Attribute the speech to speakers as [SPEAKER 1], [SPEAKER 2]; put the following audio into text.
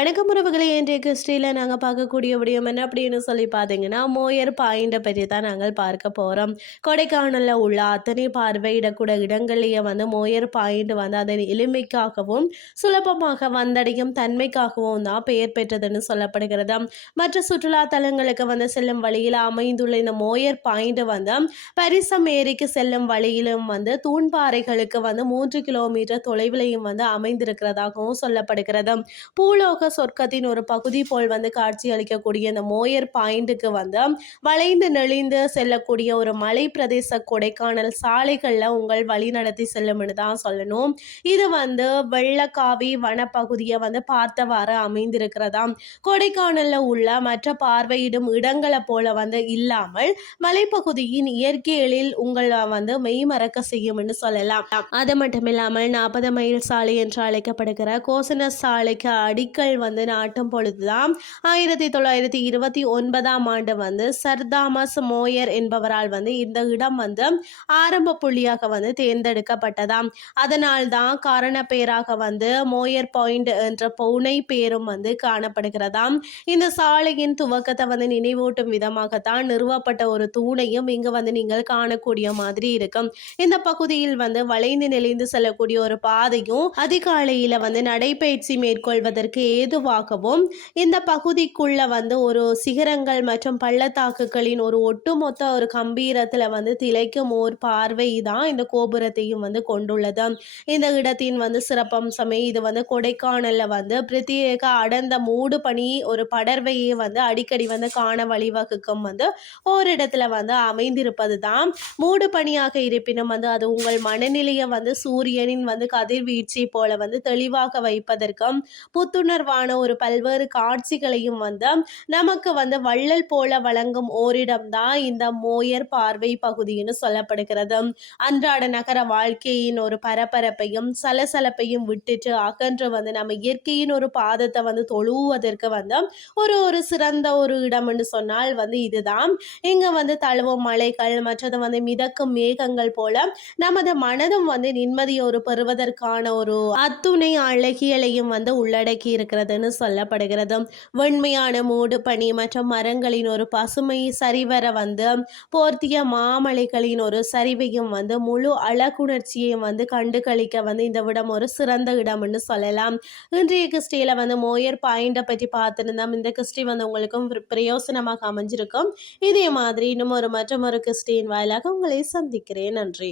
[SPEAKER 1] கிறிஸ்டியில் நாங்கள் பார்க்கக்கூடிய விடயம் என்ன அப்படின்னு சொல்லி பார்த்தீங்கன்னா மோயர் பாயிண்டை பற்றி தான் நாங்கள் பார்க்க போகிறோம் கொடைக்கானலில் உள்ள அத்தனை பார்வையிடக்கூட இடங்கள்லேயே வந்து மோயர் பாயிண்ட் வந்து அதன் எளிமைக்காகவும் சுலபமாக வந்தடையும் தன்மைக்காகவும் தான் பெயர் பெற்றதுன்னு சொல்லப்படுகிறது. மற்ற சுற்றுலா தலங்களுக்கு வந்து செல்லும் வழியில் அமைந்துள்ள இந்த மோயர் பாயிண்ட் வந்து பரிசம் ஏரிக்கு செல்லும் வழியிலும் வந்து தூண்பாறைகளுக்கு வந்து மூன்று கிலோமீட்டர் தொலைவிலையும் வந்து அமைந்திருக்கிறதாகவும் சொல்லப்படுகிறது. பூலோக சொர்க்கத்தின் ஒரு பகுதி போல் வந்து காட்சி அளிக்கக்கூடிய இந்த மோயர் பாயிண்ட்டுக்கு வந்து வளைந்து நெளிந்து செல்லக்கூடிய ஒரு மலை பிரதேச கொடைக்கானல் சாலைகளில் உங்கள் வழி நடத்தி செல்லும்னு தான் சொல்லணும். இது வந்து வெள்ளக்காவி வனப்பகுதியை வந்து பார்த்தவாறு அமைந்திருக்கிறதா? கொடைக்கானலில் உள்ள மற்ற பார்வையிடும் இடங்களை போல வந்து இல்லாமல் மலைப்பகுதியின் இயற்கைகளில் உங்களை வந்து மெய்மறக்க செய்யும்னு சொல்லலாம். அது மட்டும் இல்லாமல் நாற்பது மைல் சாலை என்று அழைக்கப்படுகிற கோசன சாலைக்கு அடிக்கல் வந்து நாட்டும் பொழுதுதான் ஆயிரத்தி தொள்ளாயிரத்தி இருபத்தி ஒன்பதாம் ஆண்டு வந்து சர்தாமஸ் மோயர் என்பவரால் வந்து இந்த இடம் வந்து ஆரம்ப புள்ளியாக வந்து தேர்ந்தெடுக்கப்பட்டதாம். அதனால் தான் காரண பெயராக வந்து மோயர் பாயிண்ட் என்ற பவுனை பேரும் வந்து காணப்படுகிறதாம். இந்த சாலையின் துவக்கத்தை வந்து நினைவூட்டும் விதமாகத்தான் நிறுவப்பட்ட ஒரு தூணையும் இங்கு வந்து நீங்கள் காணக்கூடிய மாதிரி இருக்கும். இந்த பகுதியில் வந்து வளைந்து நெளிந்து செல்லக்கூடிய ஒரு பாதையும் அதிகாலையில வந்து நடைபயிற்சி மேற்கொள்வதற்கு மெதுவாகவும் இந்த பகுதிக்குள்ள வந்து ஒரு சிகரங்கள் மற்றும் பள்ளத்தாக்குகளின் ஒரு ஒட்டுமொத்த ஒரு கம்பீரத்துல வந்து திளைக்கும் ஓர் பார்வை தான் இந்த கோபுரத்தையும் வந்து கொண்டுள்ளது. இந்த இடத்தின் வந்து சிறப்பம்சமே இது வந்து கொடைக்கானல்ல வந்து பிரத்யேக அடர்ந்த மூடு பனி ஒரு படர்வையை வந்து அடிக்கடி வந்து காண வழிவகுக்கும் வந்து ஓரிடத்துல வந்து அமைந்திருப்பது தான். மூடு பனியாக இருப்பினும் வந்து அது உங்கள் மனநிலையை வந்து சூரியனின் வந்து கதிர்வீழ்ச்சி போல வந்து தெளிவாக வைப்பதற்கும் புத்துணர்வான ஒரு பல்வேறு காட்சிகளையும் வந்து நமக்கு வந்து வள்ளல் போல வழங்கும் ஓரிடம் தான் இந்த மோயர் பார்வை பகுதின்னு சொல்லப்படுகிறது. அன்றாட நகர வாழ்க்கையின் ஒரு பரபரப்பையும் சலசலப்பையும் விட்டுட்டு அகன்று வந்து நம்ம இயற்கையின் ஒரு பாதத்தை வந்து தொழுவதற்கு வந்து ஒரு ஒரு சிறந்த ஒரு இடம்னு சொன்னால் வந்து இதுதான். இங்க வந்து தழுவும் மலைகள் மற்றது வந்து மிதக்கும் மேகங்கள் போல நமது மனதும் வந்து நிம்மதியோடு பெறுவதற்கான ஒரு அத்துணை அழகியலையும் வந்து உள்ளடக்கி இருக்கிறது. உள்ளதுன்னு சொல்லப்படுகிறது. வெண்மையான மூடு பனி மற்றும் மரங்களின் ஒரு பசுமை சரிவர வந்து போர்த்திய மாமலைகளின் ஒரு சரிவையும் வந்து முழு அழகுணர்ச்சியையும் வந்து கண்டு கழிக்க வந்து இந்த விடம் ஒரு சிறந்த இடம்னு சொல்லலாம். இன்றைய கிறிஸ்டியில் வந்து மோயர் பாயிண்டை பற்றி பார்த்துருந்தோம். இந்த கிறிஸ்டி வந்து உங்களுக்கும் பிரயோசனமாக அமைஞ்சிருக்கும். இதே மாதிரி இன்னும் ஒரு மற்றும் ஒரு கிறிஸ்டியின் வாயிலாக உங்களை சந்திக்கிறேன். நன்றி.